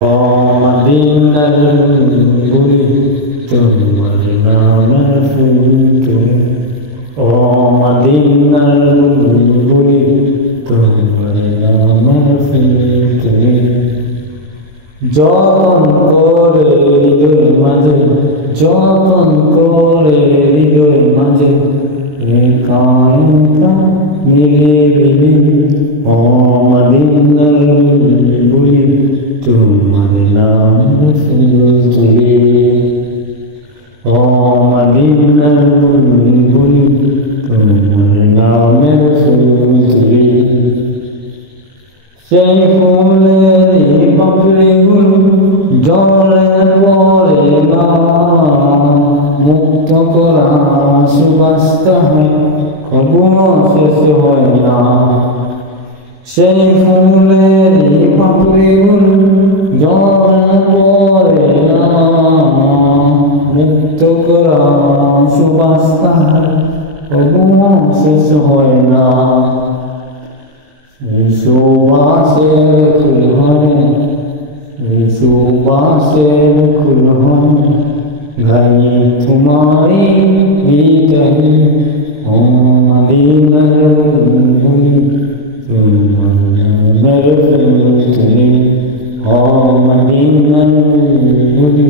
মদিনার বুড়ি তোমার নামের ফুলকে ও মদিনার বুড়ি তোমার নামের ফুলকে যতন করে হৃদয় মাঝে যতন করে হৃদয় মাঝে একা একা নিরিবিলি ও মদিনার বুড়ি তোমার নামের ফুলকে ও মদিনার বুড়ি তোমার নামের ফুলকে সেই ফুলের পাপড়িগুলো জলে পড়ে না মুক্ত করা সুবাসটা হয় কখনো শেষ হয় না সেই ফুলের পাপড়িগুলো জলে পড়ে না মুক্ত করা সুবাসটা কখনো শেষ হয় না সুবাসের কুলহনে সুবাসের কুলহনে গাই তোমারি বিদায় ও মদিনার বুড়ি তোমার নামের ফুলকে ও মদিনার বুড়ি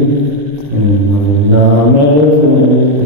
তোমার নামের ফুলকে।